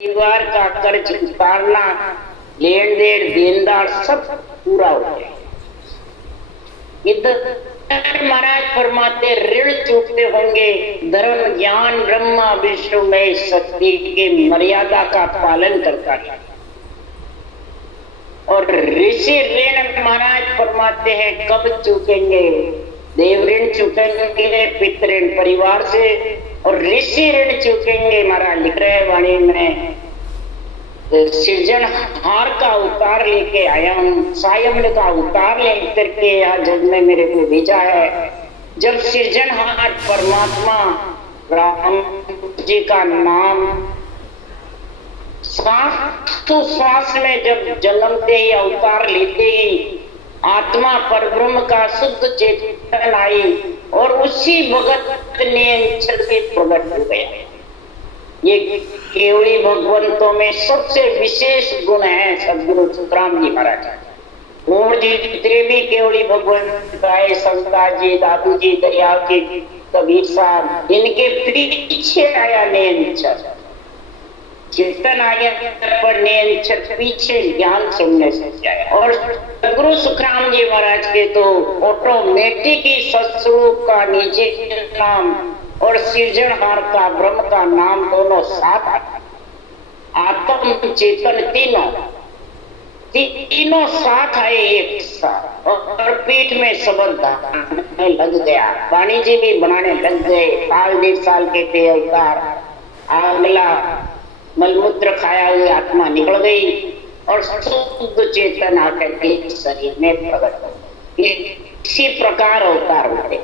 परिवार का कर्ज उतारना, लेन देन देनदार सब पूरा हो गया। इधर महाराज फरमाते ऋण चूकते होंगे, धर्म ज्ञान ब्रह्मा विष्णु में शक्ति के मर्यादा का पालन करता है। और ऋषि ऋण महाराज फरमाते हैं कब चूकेंगे? देव ऋण चूकेंगे पितृ परिवार से, और ऋषि ऋण चूकेंगे। महाराज लिख रहे हैं वाणी में, सृजनहार का अवतार लेके आया हूँ, सायम का अवतार लेकर के यहाँ जग में मेरे को भेजा है। जब सृजनहार परमात्मा राम जी का नाम श्वास तो श्वास में जब जन्मते ही अवतार लेते ही आत्मा पर ब्रह्म का शुद्ध चेतन आई, और उसी भगत ने से प्रकट हो गया। ये केवली भगवंतों में सबसे विशेष गुण है सदगुरु सुखराम जी महाराज। और जितने भी केवली भगवंत आए, संता जी, दादू जी, दरियाव जी, कबीर साहब, इनके पीछे आया नैनचर चेतन आया, पर नैनचर पीछे ज्ञान सुनने से आया। और सदगुरु सुखराम जी महाराज के तो ऑटोमेटिक ही सत्स्वरूप का निजी नाम और सृजनहार का ब्रह्म का नाम दोनों साथ, आत्म चेतन तीनों साथ आए एक साथ, और पीठ में शब्द लग गया। वाणी जी भी बनाने लग गए। साल 1.5 साल के थे अवतार, अगला मलमूत्र खाया हुई आत्मा निकल गई और शुद्ध चेतन आकर के शरीर में प्रकट हो गई। इसी प्रकार अवतार होते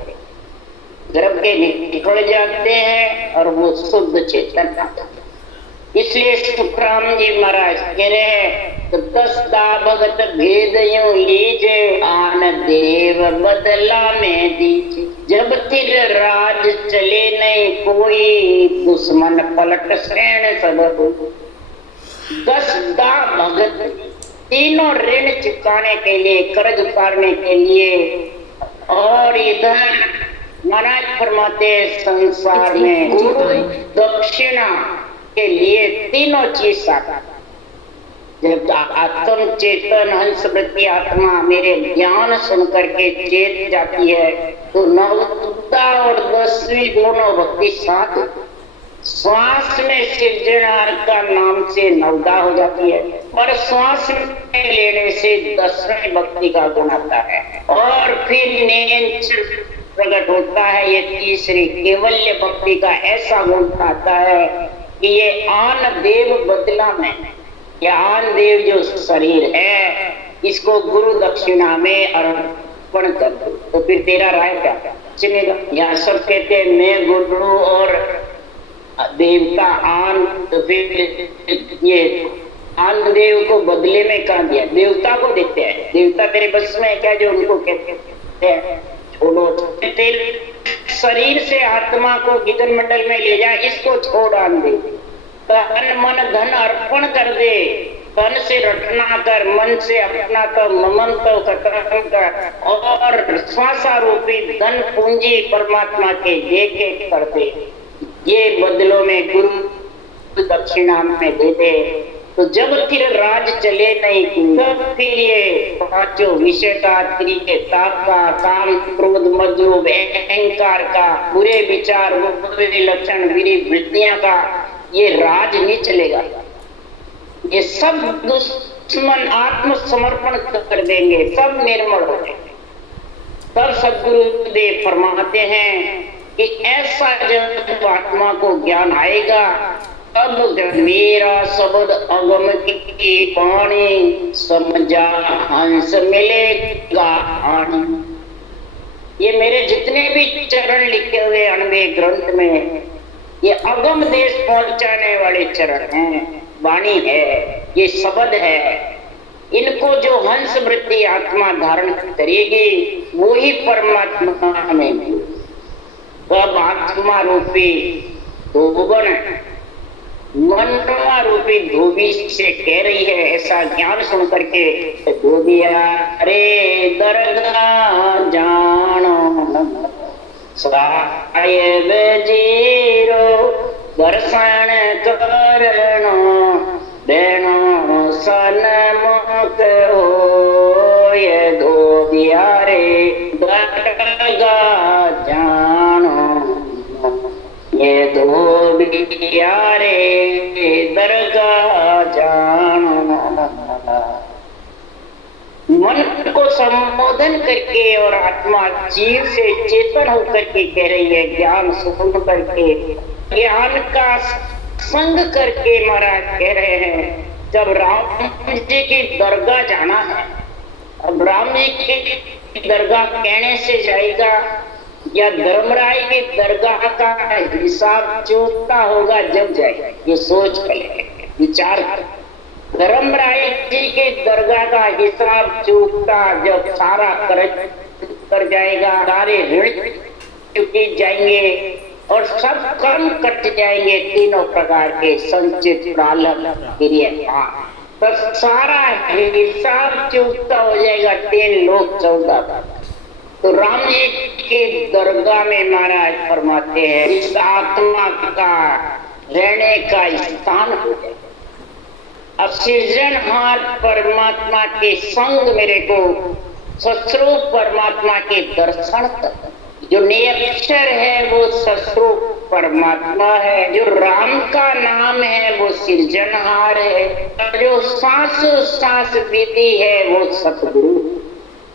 गर्भ के निकल जाते हैं और वो शुद्ध चेतन आता है। इसलिए सुखराम जी महाराज कह रहे हैं तो 10 भगत भेद यूं लीजे, आन देव बदला में दीजिए। जब तिर राज चले नहीं कोई, दुश्मन पलट श्रेण सब। 10 भगत तीनों ऋण चुकाने के लिए, कर्ज उतारने के लिए, और इधर महाराज फरमाते संसार में दक्षिणा के लिए तीनों चीज साथ। जब आत्म चेतन हंस वृत्ति आत्मा मेरे ज्ञान सुन करके चेत जाती है, तो नवदा और 10वीं दोनों भक्ति साथ श्वास में सृजनहार का नाम से नवदा हो जाती है, और श्वास में लेने से 10वीं भक्ति का गुण आता है, और फिर नैनचर प्रकट होता है। ये तीसरी केवल्य भक्ति का ऐसा गुण आता है कि ये आन देव बदला में, ये आन देव जो शरीर है इसको गुरु दक्षिणा में अर्पण कर दो, तो फिर तेरा राय क्या चलेगा? यहाँ सब कहते हैं मैं गुरु और देवता आन, तो फिर ये आन देव को बदले में कहा दिया, देवता को देते हैं। देवता तेरे बस में क्या जो उनको कहते हैं छोड़ो, तेरे शरीर से आत्मा को गिगन मंडल में ले जाए, इसको छोड़ आन दे, तन मन धन अर्पण कर दे, तन से रटना कर, मन से अपना कर, ममंत कर, और श्वासारूपी धन पूंजी परमात्मा के देके कर दे। ये बदलों में गुरु दक्षिणा में दे दे, तो जब फिर राज चले नहीं, तब फिर ये 5 विषय का, तरीके ताप का, काम क्रोध मद लोभ अहंकार का, बुरे विचार बुरे लक्षण बुरी वृत्तियां का ये राज नहीं चलेगा। ये सब दुश्मन आत्मसमर्पण कर देंगे, सब निर्मल हो जाएंगे। तब सद्गुरुदेव फरमाते हैं कि ऐसा जब आत्मा को ज्ञान आएगा, अब मेरा शब्द अगम की पानी, समझा हंस मिलेगा आनी। ये मेरे जितने भी चरण लिखे हुए 98 ग्रंथ में, ये अगम देश पहुंचाने वाले चरण हैं, वाणी है, ये शब्द है। इनको जो हंस वृत्ति आत्मा धारण करेगी वो ही परमात्मा हमें। तब आत्मा रूपी धोबन मनवा रूपी धोबी से कह रही है, ऐसा ज्ञान सुन करके, धोबिया रे दरगाह जानो, साहिब जीरो दर्शन करनो, सनमुख हो ये धोबिया रे दरगा जानो, ये धोबिया रे दरगा जानो। मन को संबोधन करके और आत्मा जीव से चेतन होकर के कह रही है, ज्ञान सुन करके, ज्ञान का संग करके महाराज कह रहे हैं। जब राम जी की दरगाह जाना है, अब राम जी की दरगाह कहने से जाएगा या धर्मराय की दरगाह का हिसाब चूकता होगा जब जाएगा, ये सोच कर विचार कर। धर्मराय जी के दरगाह का हिसाब चूकता जब सारा कर जाएगा, सारे ऋण चुके जाएंगे और सब कर्म कट जाएंगे, तीनों प्रकार के संचित प्रारब्ध क्रिया, तो सारा हिसाब चूकता हो जाएगा। 3 लोग 14। तो राम जी के दरगाह में महाराज फरमाते हैं इस आत्मा का रहने का स्थान हो जाएगा। अब सृजनहार परमात्मा के संग मेरे को सस्वरूप परमात्मा के दर्शन तक, जो निरक्षर है वो सस्वरूप परमात्मा है, जो राम का नाम है वो सृजनहार है, जो सांसों सांस विधि है वो सतगुरु।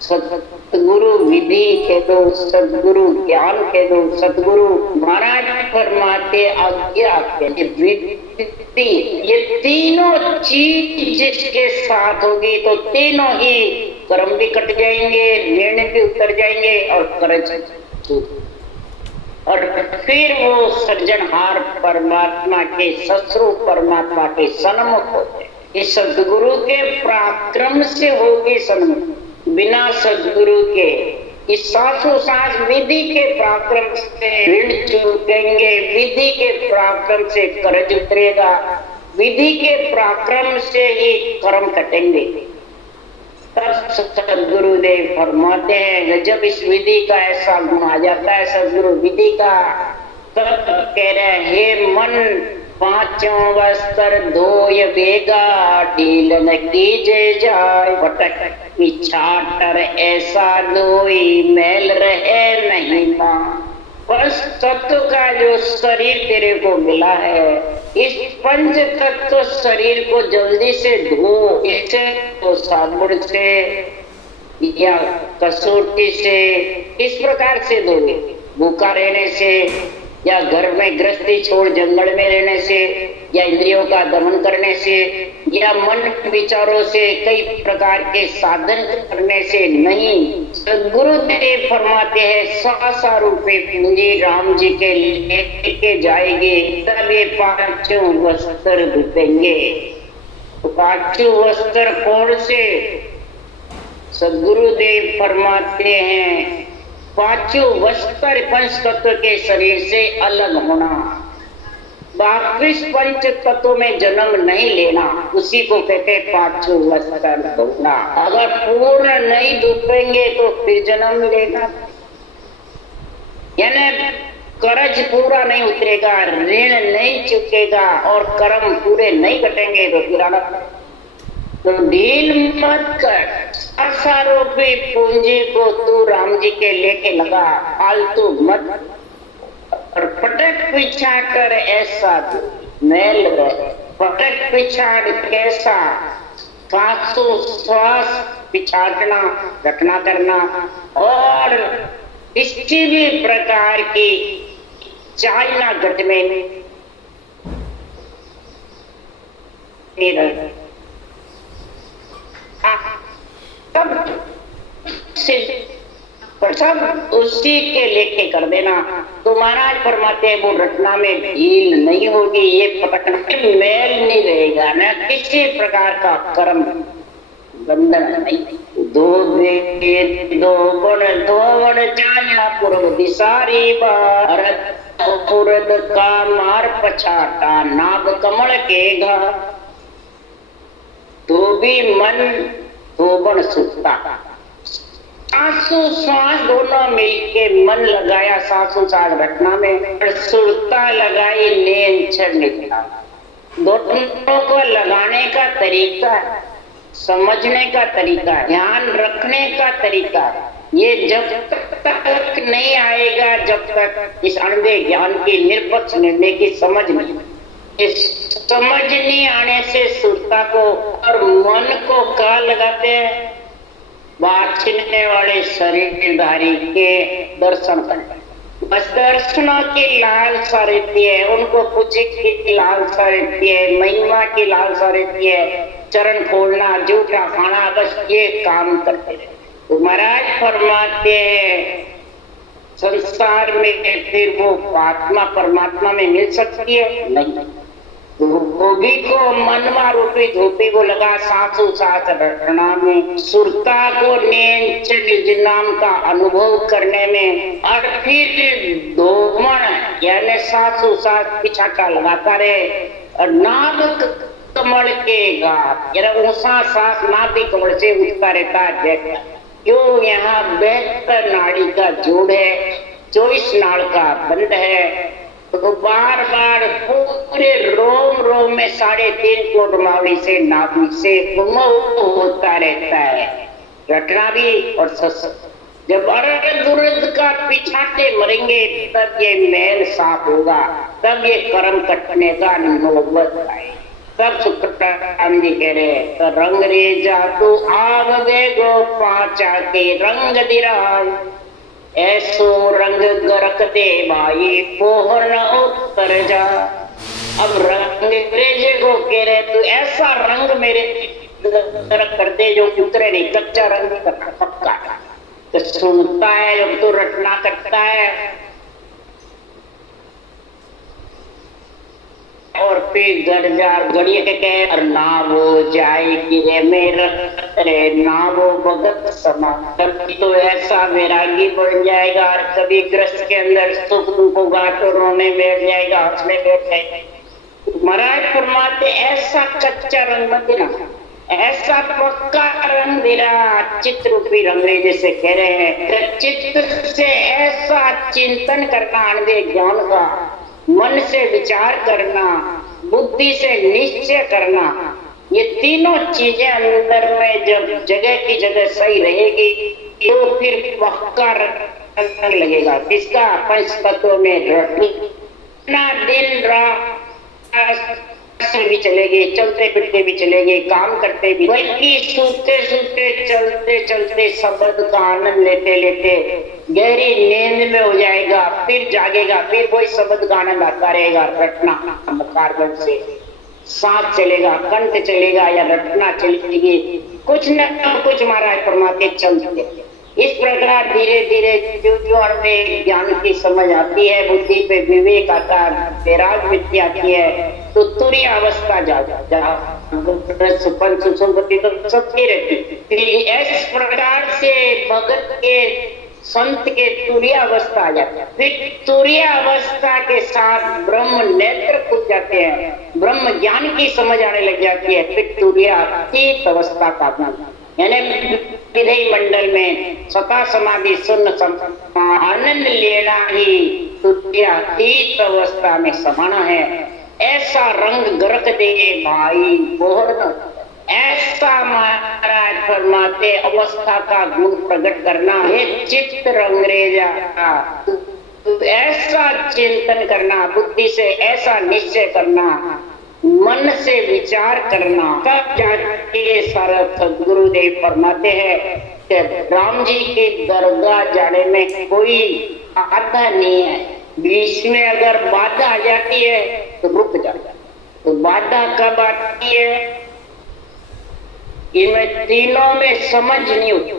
सतगुरु विधि कह दो, सतगुरु ज्ञान कह दो, सतगुरु महाराज फरमाते आज्ञा के विधि, ये तीनों चीज जिसके साथ होगी तो तीनों ही कर्म भी कट जाएंगे, ऋण भी उतर जाएंगे और कर्ज। और फिर वो सृजनहार परमात्मा के सस्वरूप परमात्मा के सन्मुख होते। इस सदगुरु के पराक्रम से होगी सन्मुख, बिना सदगुरु के इस सांसों सांस विधि के पराक्रम से ऋण चुकेंगे, विधि के पराक्रम से कर्ज उतरेगा, विधि के पराक्रम से ही कर्म कटेंगे। तब सदगुरुदेव फरमाते हैं जब इस विधि का ऐसा गुण आ जाता है सदगुरु विधि का, तब कह रहे हैं हे मन पांचों वस्त्र धोय बेगा, ढील न कीजे जाए भटक पिछाटर ऐसा धोई मैल रहे नहीं मां। बस तत्व का जो शरीर तेरे को मिला है, इस पंच तत्व शरीर को जल्दी से धो, इसे तो साबुन से या कसौटी से इस प्रकार से धोगे, भूखा रहने से या घर में गृहस्थी छोड़ जंगल में रहने से या इंद्रियों का दमन करने से या मन विचारों से कई प्रकार के साधन करने से नहीं। सदगुरुदेव फरमाते हैं सहसा रूपे पूंजी राम जी के लेके जाएंगे, तब ये पांचों वस्त्र धुपेंगे। तो पांचों वस्त्र कौन से? सदगुरुदेव फरमाते हैं पांचों वस्त्र पंच तत्व के शरीर से अलग होना, वापिस पंच तत्व में जन्म नहीं लेना, उसी को कहते पांचों वस्त्र धोना। अगर पूर्ण नहीं धुपेंगे तो फिर जन्म लेना, यानी कर्ज पूरा नहीं उतरेगा, ऋण नहीं चुकेगा और कर्म पूरे नहीं कटेंगे तो फिर आना। तो ढील मत कर, असारूपी पूंजी को तू राम जी के लेके लगा, फालतू मत और पटक पिछाड़ ऐसा मैल रहे। पटक पिछाड़ कैसा? सांसों श्वास पिछाड़ना, रखना करना और किसी भी प्रकार की चालना घट में नहीं रहे। सब उसी के लेके कर देना। तो महाराज फरमाते हैं वो रटना में ढील नहीं होगी, ये पटकना में मैल नहीं रहेगा, न किसी प्रकार का कर्म बंधन नहीं। दो वेद दो गुण जाना पूर्व दिशारी भारत, पुरद का मार पछाटा नाभ कमल के घा, तो भी मन धोबन सुखता। सांसों सांस दोनों मिलके मन लगाया सांसों सांस रखना में, सुरता लगाई नेन छड़ निकला। दोनों को लगाने का तरीका है, समझने का तरीका है, ध्यान रखने का तरीका है। ये जब तक नहीं आएगा, जब तक इस अणुवे ज्ञान की निरपेक्ष निर्णय की समझ नहीं, इस समझ नहीं आने से सुरता को और मन को कहा लगाते हैं, बांटने वाले शरीरधारी के दर्शन करने। बस दर्शनों की लालसा रहती है, उनको पूछे की लालसा रहती है, महिमा की लालसा रहती है, चरण खोलना, जूठा खाना, बस ये काम करते हैं। तो महाराज फरमाते हैं संसार में फिर वो आत्मा परमात्मा में मिल सकती है? नहीं। धोबी को मनवा रूपी धोबी को लगा सासु सास रटना में, सुरता को नेंच निज नाम का अनुभव करने में, और फिर धोमण यानी सासु सास पिछाटा लगाता रहे और नाभ कमल के गात यानी ऊंचा सांस नाभि कमल से उठता रहता है। क्यों? यहाँ 72 नाड़ी का जोड़ है, 24 नाड़ का बंद है, तो बार बार पूरे रोम रोम में 3.5 कोट मावड़ी से नाभि से होता रहता है, रटना भी और जब अर्ध का पिछाटे मरेंगे तब ये मैल साफ होगा, तब ये कर्म कटने का नौबत आए। तब सुखराम जी कह रहे तो रंग रे जा तू आग गो पाचा के रंग दिराय, ऐसो रंग गरक दे भाई पोहर उतर जा। अब रंग रेजे को कह रहे तू ऐसा रंग मेरे गरक कर दे जो उतरे नहीं, कच्चा रंग करना पक्का। तो सुनता है जब तू रटना करता है और फिर गरजार गड़िए के कहे और ना वो जाए कि रे मेरा रे ना वो भगत समा, कभी तो ऐसा वैरागी बन जाएगा और कभी ग्रस्त के अंदर सुख दुख होगा तो रोने बैठ जाएगा, हंसने बैठ जाएगा। महाराज फरमाते ऐसा कच्चा रंग मत देना, ऐसा पक्का रंग देना, चित्त रूपी रंग जैसे कह रहे हैं। चित्त से ऐसा चिंतन करना अनवे ज्ञान का, मन से विचार करना, बुद्धि से निश्चय करना, ये तीनों चीजें अंदर में जब जगह की जगह सही रहेगी तो फिर पक्का रंग लगेगा। किसका? पंच तत्वों में रटना, दिन रात से भी चलेगी, चलते फिरते भी चलेगी, काम करते भी, बल्कि सूते सूते चलते चलते शब्द का आनंद लेते लेते गहरी नींद में हो जाएगा, फिर जागेगा, फिर कोई शब्द का आनंद आता रहेगा। रटना मुखारबंद से सांस चलेगा, कंठ चलेगा या रटना चलेगी, कुछ न कुछ महाराज फरमाते चलते। इस प्रकार धीरे धीरे जो हमें ज्ञान की समझ आती है, बुद्धि पे विवेक आता है, वैराग वृत्ति आती है, तो तुरीय अवस्था जा तो सबकी रहती। इस प्रकार से भगत के संत के तुरीय अवस्था आ जाते हैं। फिर तुरीय अवस्था के साथ ब्रह्म नेत्र खुल जाते हैं, ब्रह्म ज्ञान की समझ आने लग जाती है। फिर तुरीय अतीत अवस्था का यानी विधेय मंडल में स्वतः समाधि शून्य आनंद लेना ही तुरीय अतीत अवस्था में समाना है। ऐसा रंग गरक दे भाई बोहर, ऐसा महाराज फरमाते अवस्था का गुण प्रकट करना है। चित्त रंगरेजा, ऐसा चिंतन करना, बुद्धि से ऐसा निश्चय करना, मन से विचार करना, तब जाके सारा सदगुरुदेव फरमाते हैं कि राम जी के दरगाह जाने में कोई बाधा नहीं है। बीच में अगर बाधा आ जाती है तो रुक जाता है। तो बाधा कब आती है? इनमें तीनों में समझ नहीं होती।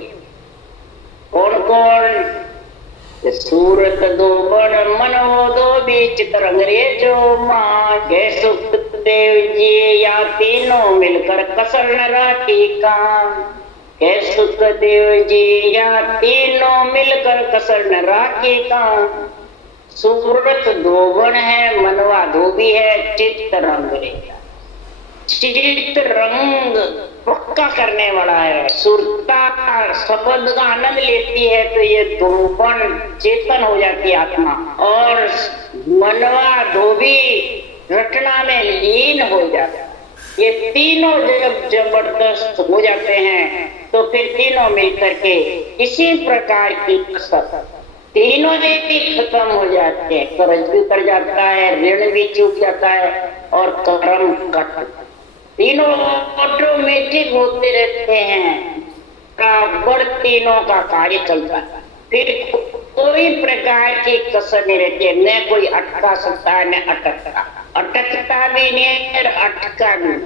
कौन कौन? सूरत दो बड़ मनो दो बीच तरंगरेजो मां, जय सुखदेव जी या तीनों मिलकर कसर न राखी काम। जय सुखदेव जी या तीनों मिलकर कसर न राखी काम। सूरत धोबन है, मनवा धोबी है, चित्त रंगरेजा, चित्त रंग पक्का करने वाला है। सुरता शब्द का आनंद लेती है तो ये धोबन चेतन हो जाती है आत्मा, और मनवा धोबी रटना में लीन हो जाता है। ये तीनों जब जबरदस्त हो जाते हैं तो फिर तीनों मिलकर के किसी प्रकार की कसर, तीनों भी खत्म हो जाते हैं। कर्ज भी उतर जाता है, ऋण भी चूक जाता है और कर्म कट, तीनों ऑटोमेटिक होते रहते हैं। बराबर तीनों का कार्य चलता है, फिर कोई प्रकार की कसर नहीं रहती है। न कोई अटका सकता है, न अटकता भी नहीं और अटका नहीं।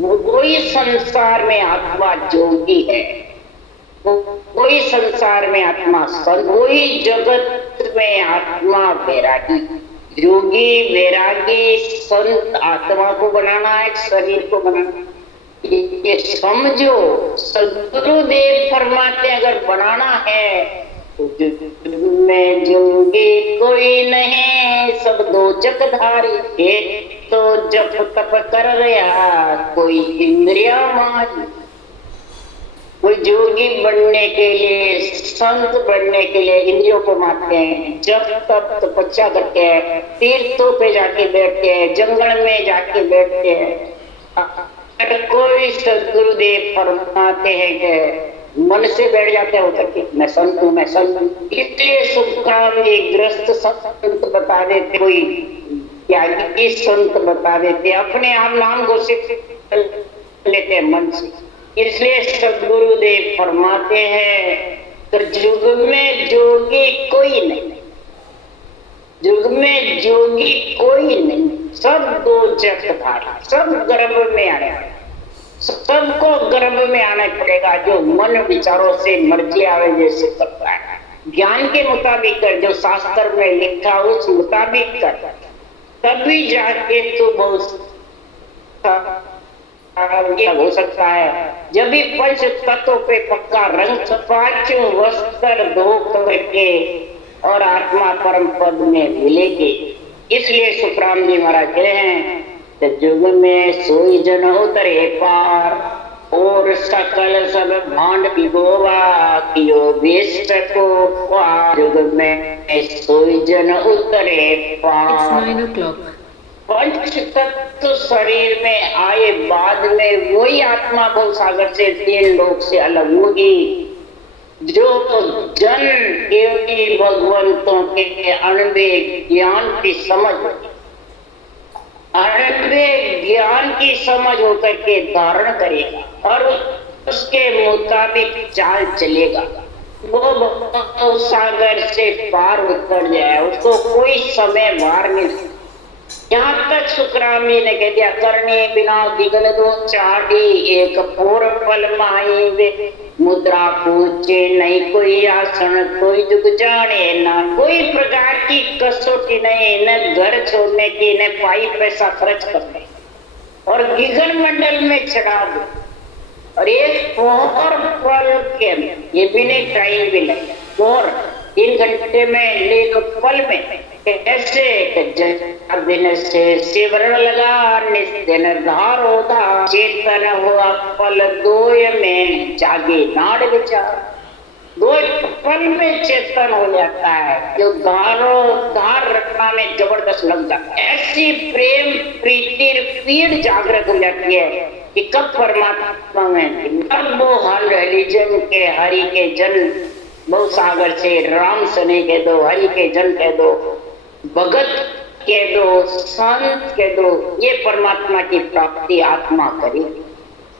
वही संसार में आत्मा जोगी है, कोई संसार में आत्मा संत, वही जगत में आत्मा वैरागी। योगी वैरागी संत आत्मा को बनाना है, शरीर को बनाना। ये समझो, सदगुरुदेव फरमाते अगर बनाना है तो में जोगी कोई नहीं, सब दो चकधारी। एक तो जप तप कर रहा, कोई इंद्रिया मारी। कोई जोगी बनने के लिए, संत बनने के लिए इंद्रियों को मारते हैं, जब तक तपस्या करते हैं, तीर्थों पे जाके बैठते हैं, जंगल में जाके बैठते हैं। अगर कोई सदगुरुदेव फरमाते हैं कि मन से बैठ जाते हैं उतर के, मैं संत हूँ, मैं संत हूँ। इसलिए सुखकामी ग्रस्त संत बता देते, कोई त्यागी संत बता देते, अपने आप नाम घोषित लेते हैं मन से। इसलिए सदगुरुदेव फरमाते हैं तो युग में जोगी कोई नहीं, युग में जोगी कोई नहीं, सब दो जगधारी, सब गर्भ में आने, सबको गर्भ में आना पड़ेगा। जो मन विचारों से मर्जी आवे जैसे करता है, ज्ञान के मुताबिक कर, जो शास्त्र में लिखा उस मुताबिक कर, तभी जाके तो बहुत हो सकता है। जब भी पंच तत्वों पे पक्का रंग पांचों वस्त्र धो करके और आत्मा परम पद में मिलेगी। इसलिए सुखराम जी महाराज कह रहे हैं, युग में सोई जन उतरे पार और सकल सब भांड भिगोवा, कियो बेस्ट को पार। युग में सोई जन उतरे पार। 9 o'clock। पंच तत्व शरीर में आए बाद में वही आत्मा भव सागर से, तीन लोक से अलग होगी। जो जन केवली भगवंतों के अणवे ज्ञान की समझ, अणवे ज्ञान की समझ होकर के धारण करेगा और उसके मुताबिक चाल चलेगा, वो सागर से पार उतर जाए, उसको कोई समय वार नहीं। यहाँ तक सुखरामी ने कह दिया, करने बिना दिगन दो चाटी, एक पोर पल माई वे, मुद्रा पूछे नहीं कोई आसन, कोई जुग जाने ना। कोई प्रकार की कसौटी नहीं, न घर छोड़ने की, न पाई पैसा खर्च करने, और गिगन मंडल में चढ़ा दो। और एक पोर पल के, ये भी नहीं टाइम भी लगे, पोर 3 घंटे में ले लो, पल में कैसे दिन से शिवरण लगा, निस्दिन धार होता, चेतन हुआ पल दोय में, जागे नाड़ विचार। 2 पल में चेतन हो जाता है, जो धार रखना में जबरदस्त लग जाता है। ऐसी प्रेम प्रीति पीड़ जागृत हो जाती है कि कब परमात्मा में, कब वो हर रिलीजन के हरि के जन बहु सागर से, राम सने कह दो, हरि के जन कह दो, भगत कह दो, संत कह दो, ये परमात्मा की प्राप्ति आत्मा करेगी,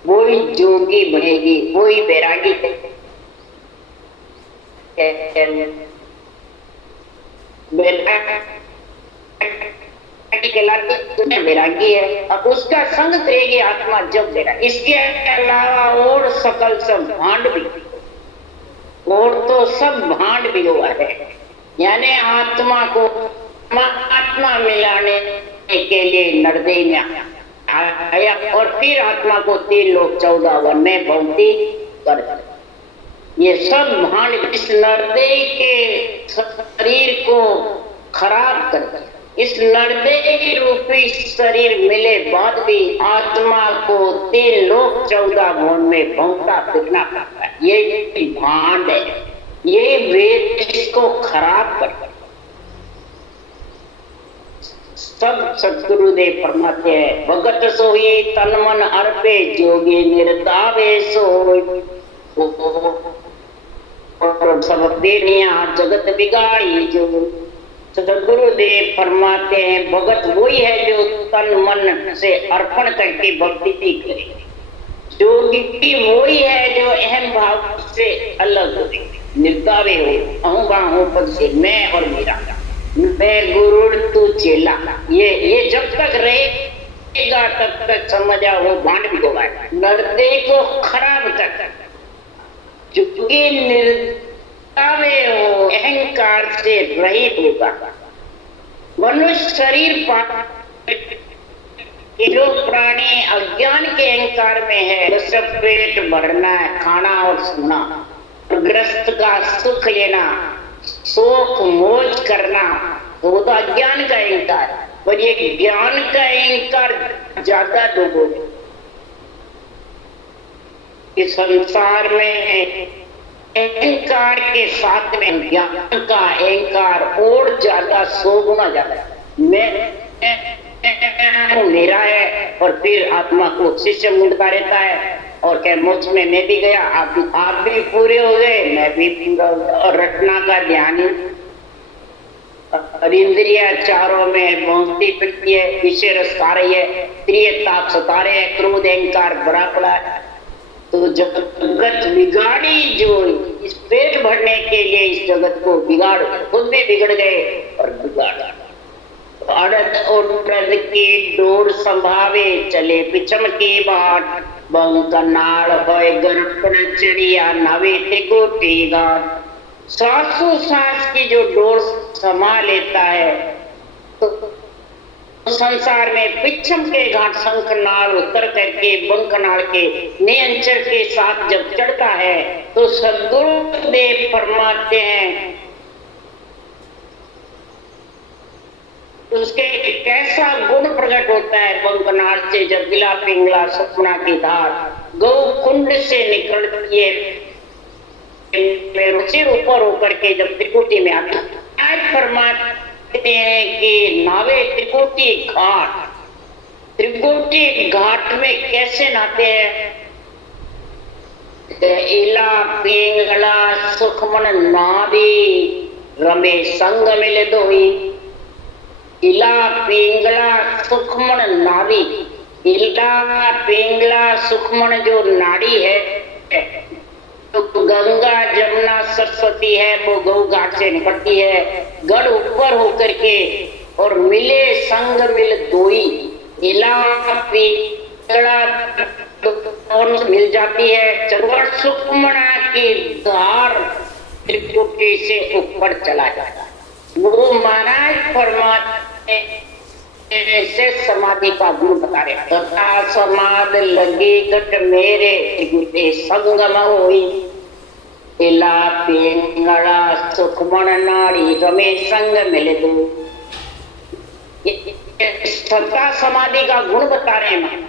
वही जोगी बनेगी, वही वैरागी वैरागी है। अब उसका संग करेगी आत्मा जब देगा। इसके अलावा और सकल सब भांड भी, और तो सब भांड भी हुआ है, यानी आत्मा को आत्मा मिलाने के लिए नरदेह में आया और फिर आत्मा को 3 लोक 14 वन में भक्ति कर। ये सब भांड इस नरदेह के शरीर को खराब कर दिया। इस नरदेह रूपी शरीर मिले बाद भी आत्मा को 3 लोक 14 वन में भौंकता फिरना पड़ता है। ये भांड है, ये वेद इसको खराब कर। सब सतगुरुदेव फरमाते हैं, भगत सोई तन मन अर्पे जोगी निर्दावे सोई। और सब देनिया जगत बिगाड़ी जो। सदगुरुदेव फरमाते हैं, भगत वही है जो तन मन से अर्पण करके भक्ति करे। जोगी वही है जो अहम भाव से अलग हो, निर्दावे हो, अहंभाव पद से मैं और मेरा, मैं गुरु तू चेला। ये जब तक रहेगा तब तक समझ आओ भांड भी होगा। नरदे को खराब तक चुपके निर्दावे हो, अहंकार से रहित होगा। मनुष्य शरीर जो प्राणी अज्ञान के अहंकार में है, तो सब पेट भरना है, खाना और सोना, ग्रस्त का सुख लेना, शोक मोज करना, तो वो तो अज्ञान का अहंकार। पर ये ज्ञान का अहंकार ज्यादा लोगों में इस संसार में अहंकार के साथ में ज्ञान का अहंकार और ज्यादा 100 गुना ज्यादा। मैं मेरा है, और फिर आत्मा को शिष्य मूंढता रहता है और क्या मुझ में मैं भी गया, आप भी पूरे हो गए, मैं भी पूरा हो गया। और रटना का ध्यान और इंद्रिया चारों में पहुंचती फिरती है, विषय रस खा रही है, प्रिय ताप सता रहे हैं, क्रोध अहंकार भरा पड़ा है। तो जगत बिगाड़ी जो इस पेट भरने के लिए इस जगत को बिगाड़, खुद भी बिगड़ गए और बिगाड़ा। अड़द और प्रद की डोर संभावे चले पिछम की बाट, बंकनाल होए गरपन चिड़िया नवे त्रिकोटी घाट। सासू सास की जो डोर समा लेता है तो संसार में पिछम के घाट शंखनाल उतर करके बंकनाल के नियंचर के साथ जब चढ़ता है तो सद्गुरुदेव फरमाते हैं उसके कैसा गुण प्रकट होता है। बंकनाल से जब गिला पिंगला सपना की धार गौ कुंड से निकलती है, सिर ऊपर होकर के जब त्रिकुटी में आती है, आज फरमाते हैं कि नावे त्रिकुटी घाट, त्रिकुटी घाट में कैसे नहाते हैं। इला पिंगला सुखमन नादी रमे संग मिले दोही। इला पिंगला सुखमन नाड़ी, इला पिंगला सुखमन जो नाड़ी है तो गंगा जमुना सरस्वती है वो गौ घाट से निकलती है, गढ़ ऊपर होकर के और मिले संग मिल दोई। इला पिंगला मिल जाती है, चरवर सुखमना की धार त्रिकुटी से ऊपर चला जाता है। वो महाराज फरमाते से समाधि का गुण बता रहे, तथा समाध लगी गट मेरे गुटे संगम होई। इला पिंगला सुखमन नाड़ी रमे संग मिले दो। तथा समाधि का गुण बता रहे हैं।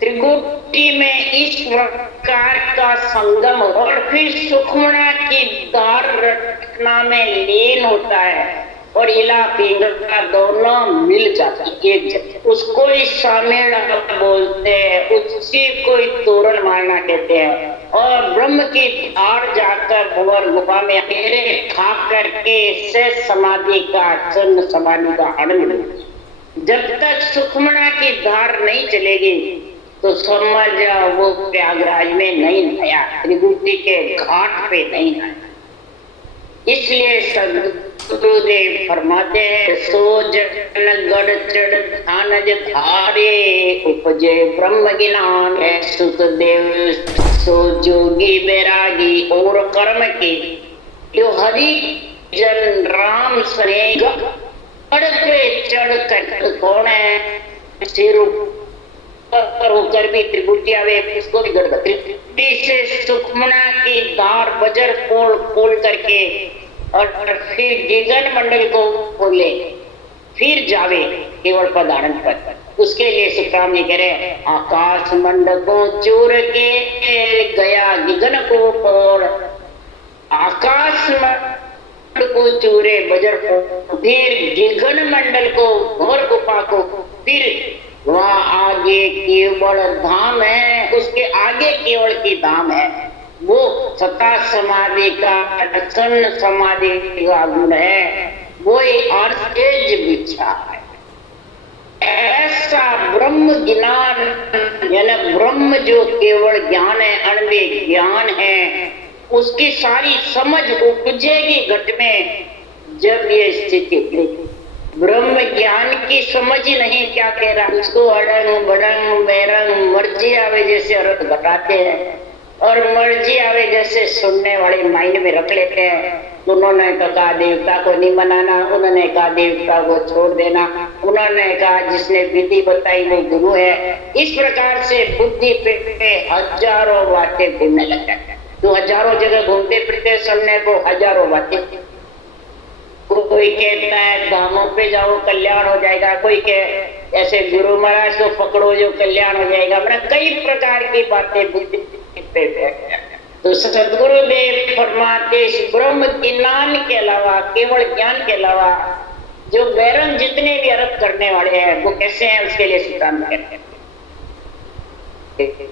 त्रिकुटी में इस प्रकार का संगम और फिर सुखमना की दार रटना में लीन होता है और इला पिंगला दोनों मिल जाती एक जगह। उसको ही शामिल बोलते हैं, उसी को ही तोरण मारना कहते हैं। और ब्रह्म की धार जाकर भंवर गुफा में अकेले खा करके से समाधि का चन्न समाधि का आनंद। जब तक सुखमना की धार नहीं चलेगी तो समझ जाओ वो प्रयागराज में नहीं नहाया, त्रिकुटी के घाट पे नहीं नहाया। इसलिए सद्गुरुदेव फरमाते हैं, सो जन गढ़ चढ़ ध्यान धारे उपजे ब्रह्म ज्ञान है। सुखदेव सो जोगी बैरागी और कर्म के जो हरि जन राम सने गढ़ पे चढ़ कर कौन है, सिर होकर भी त्रिकुटी आवे उसको भी गढ़ त्रिकुटी से सुखमना की धार बजर खोल करके और फिर गिगन मंडल को खोले, फिर जावे केवल पद आनंद पर। उसके लिए सुखराम जी कह रहे, आकाश मंडल को चूर के गया गिगन को और आकाश को चूरे बजर को, फिर गिगन मंडल को, घोर गुफा को, फिर वहाँ आगे केवल धाम है, उसके आगे केवल की धाम है, वो सता समाधि का प्रसन्न समाधि का गुण है, वो अर्तेज बिछा है। ऐसा ब्रह्म ज्ञान यानी ब्रह्म जो केवल ज्ञान है, अणवे ज्ञान है, उसकी सारी समझ उपजेगी घट में जब ये स्थिति ब्रह्म ज्ञान की समझ ही नहीं क्या कह रहा, उसको अड़ंग बड़ंग बैरंग मर्जी आवे जैसे अर्थ बताते हैं और मर्जी आवे जैसे सुनने वाले माइंड में रख लेते हैं। उन्होंने कहा देवता को नहीं मनाना, उन्होंने कहा देवता को छोड़ देना, उन्होंने कहा जिसने विधि बताई वो गुरु है। इस प्रकार से बुद्धि पे हजारों बातें घूमने लग जाते हैं। तो हजारों जगह घूमते फिरते सुनने को हजारों बातें। कोई कहता है धामों पे जाओ कल्याण हो जाएगा, कोई कहे ऐसे गुरु महाराज को पकड़ो जो कल्याण हो जाएगा। मतलब कई प्रकार की बातें बुद्धि पे तो सदगुरुदेव फरमाते इस ब्रह्म ज्ञान के अलावा, केवल ज्ञान के अलावा जो बैरन जितने भी अर्थ करने वाले हैं वो कैसे हैं, उसके लिए सिद्धांत कहते हैं।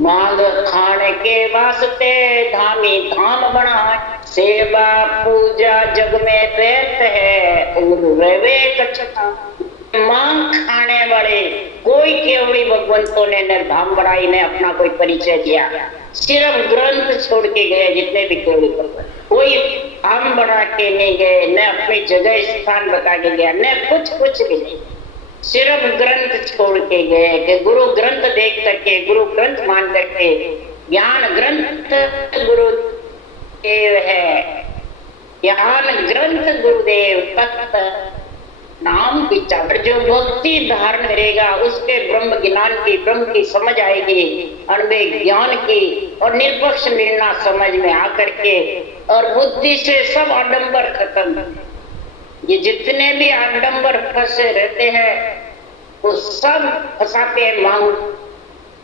मांग खाने के वास्ते धामी धाम बना, सेवा पूजा जग में रहत है और रवे कछता। मांग खाने वाले कोई केवली भगवंतों ने न धाम बनाई ने अपना कोई परिचय दिया, सिर्फ ग्रंथ छोड़ के गए। जितने भी केवली भगवंत कोई धाम बना के नहीं गए, न अपनी जगह स्थान बता के गया, न कुछ भी नहीं, सिर्फ ग्रंथ छोड़ के गए कि गुरु ग्रंथ देख करके, गुरु ग्रंथ मान करके, ज्ञान ग्रंथ गुरु देव है, ज्ञान ग्रंथ गुरुदेव तत्व नाम की चादर। जो भक्ति धारण करेगा उसके ब्रह्म ज्ञान की, ब्रह्म की समझ आएगी, अणवे ज्ञान की, और निरपक्ष निर्णय समझ में आकर के, और बुद्धि से सब आडंबर खत्म। ये जितने भी आडंबर फंसे रहते हैं वो सब फंसाते हैं मांग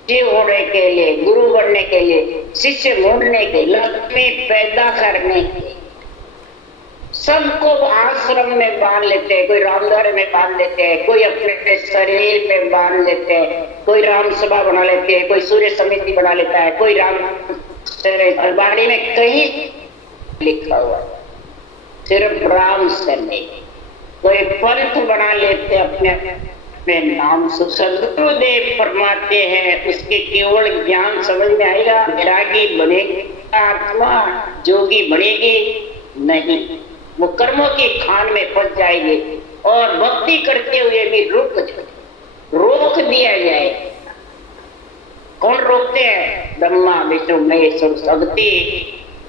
जीव होने के लिए, गुरु बनने के लिए, शिष्य मोड़ने के, लक्ष्मी पैदा करने के। सबको आश्रम में बांध लेते हैं, कोई रामद्वार में बांध लेते हैं, कोई अपने शरीर में बांध लेते हैं, कोई राम सभा बना लेते हैं, कोई सूर्य समिति बना लेता है, कोई राम बाणी में कहीं लिखा हुआ है सिर्फ राम से नहीं, कोई पंथ बना लेते अपने नाम से। सदगुरुदेव फरमाते हैं उसके केवल ज्ञान समझ में आएगा, वैरागी बनेगी, आत्मा जोगी बनेगी नहीं, वो कर्मों की खान में फंस जाएगी और भक्ति करते हुए भी रोक दिया जाए। कौन रोकते हैं? ब्रह्मा विष्णु महेश्वर शक्ति,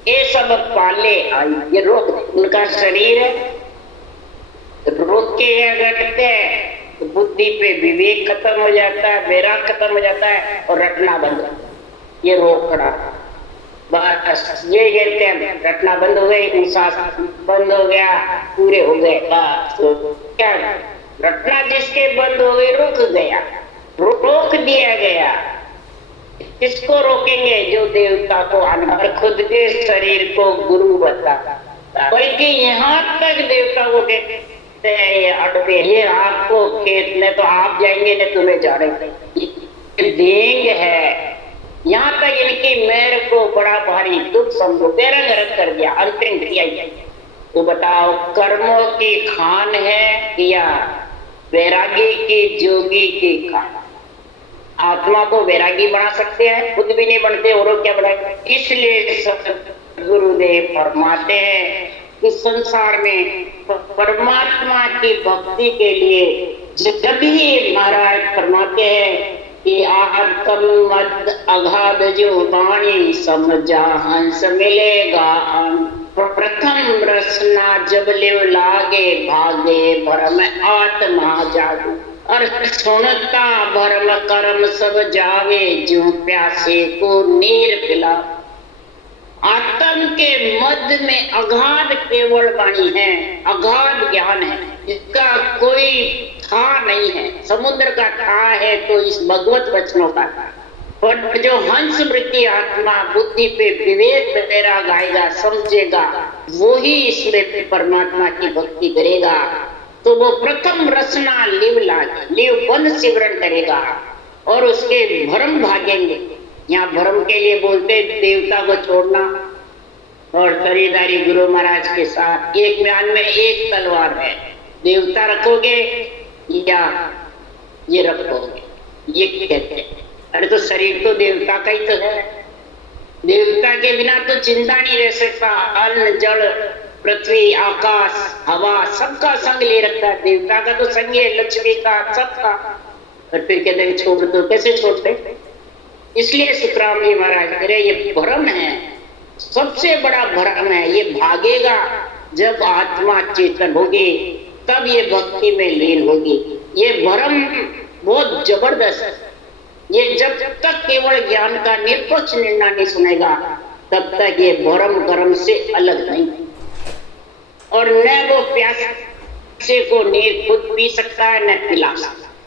ये सब पाले आई, ये रोक दे। उनका शरीर है, रोक के करते हैं तो बुद्धि पे विवेक खत्म हो जाता है, वैराग खत्म हो जाता है और रटना बंद, ये रोकना। बस ये कहते हैं रटना बंद हो गई, सांस बंद हो गया, पूरे हो गए। तो क्या रटना जिसके बंद हो गई रुक गया, रोक दिया गया। किसको रोकेंगे? जो देवता को और खुद के शरीर को गुरु बता। बल्कि यहाँ तक देवता को कहते हैं ये अटके, ये आपको खेत में तो आप जाएंगे न तुम्हें जाने देंग है। यहाँ तक इनकी मेर को बड़ा भारी दुख समझो, बेरंग रख कर दिया, अंतरिम क्रिया। तो बताओ कर्मों की खान है या वैरागी की, जोगी की खान? आत्मा को वैरागी बना सकते हैं, खुद भी नहीं बनते, और क्या बनाए? इसलिए गुरुदेव फरमाते हैं कि संसार में परमात्मा की भक्ति के लिए जब भी महाराज फरमाते हैं कि आत्म मत अगाध जो वाणी समझा हंस मिलेगा। प्रथम रसना जब लिव लागे भागे भरम आत्मा जागो। और सुनता भरम कर्म सब जावे जो प्यासे को नीर पिला। आत्म के मध्य में अगाध केवल वाणी है, अगाध ज्ञान है, इसका कोई था नहीं है। समुद्र का था है तो इस भगवत वचनों का था। और जो हंस वृत्ति आत्मा बुद्धि पे विवेक वगैरह गाएगा, समझेगा, वो ही इसमें परमात्मा की भक्ति करेगा। तो वो प्रथम रसना लिव लागे, लिव बन सिमरन करेगा और उसके भ्रम भागेंगे। यहाँ भ्रम के लिए बोलते देवता को छोड़ना और खरीदारी गुरु महाराज के साथ एक म्यान में एक तलवार है। देवता रखोगे या ये रखोगे, ये कहते हैं। अरे तो शरीर तो देवता का ही तो है। देवता के बिना तो जिंदा नहीं रह सकता। अन्न जल पृथ्वी आकाश हवा सबका संग ले रखा है। देवता का तो संग है, लक्ष्मी का, सबका। और फिर कहते हैं छोड़ दो, कैसे छोड़ते? इसलिए सुखराम जी महाराज कह रहे ये भ्रम है, सबसे बड़ा भ्रम है। ये भागेगा जब आत्मा चेतन होगी, तब ये भक्ति में लीन होगी। ये भ्रम बहुत जबरदस्त है। ये जब तक केवल ज्ञान का निष्पक्ष निर्णय नहीं सुनेगा, तब तक ये भ्रम कर्म से अलग नहीं। और न वो प्यासे को नीर खुद पी सकता है, न पिला सकता।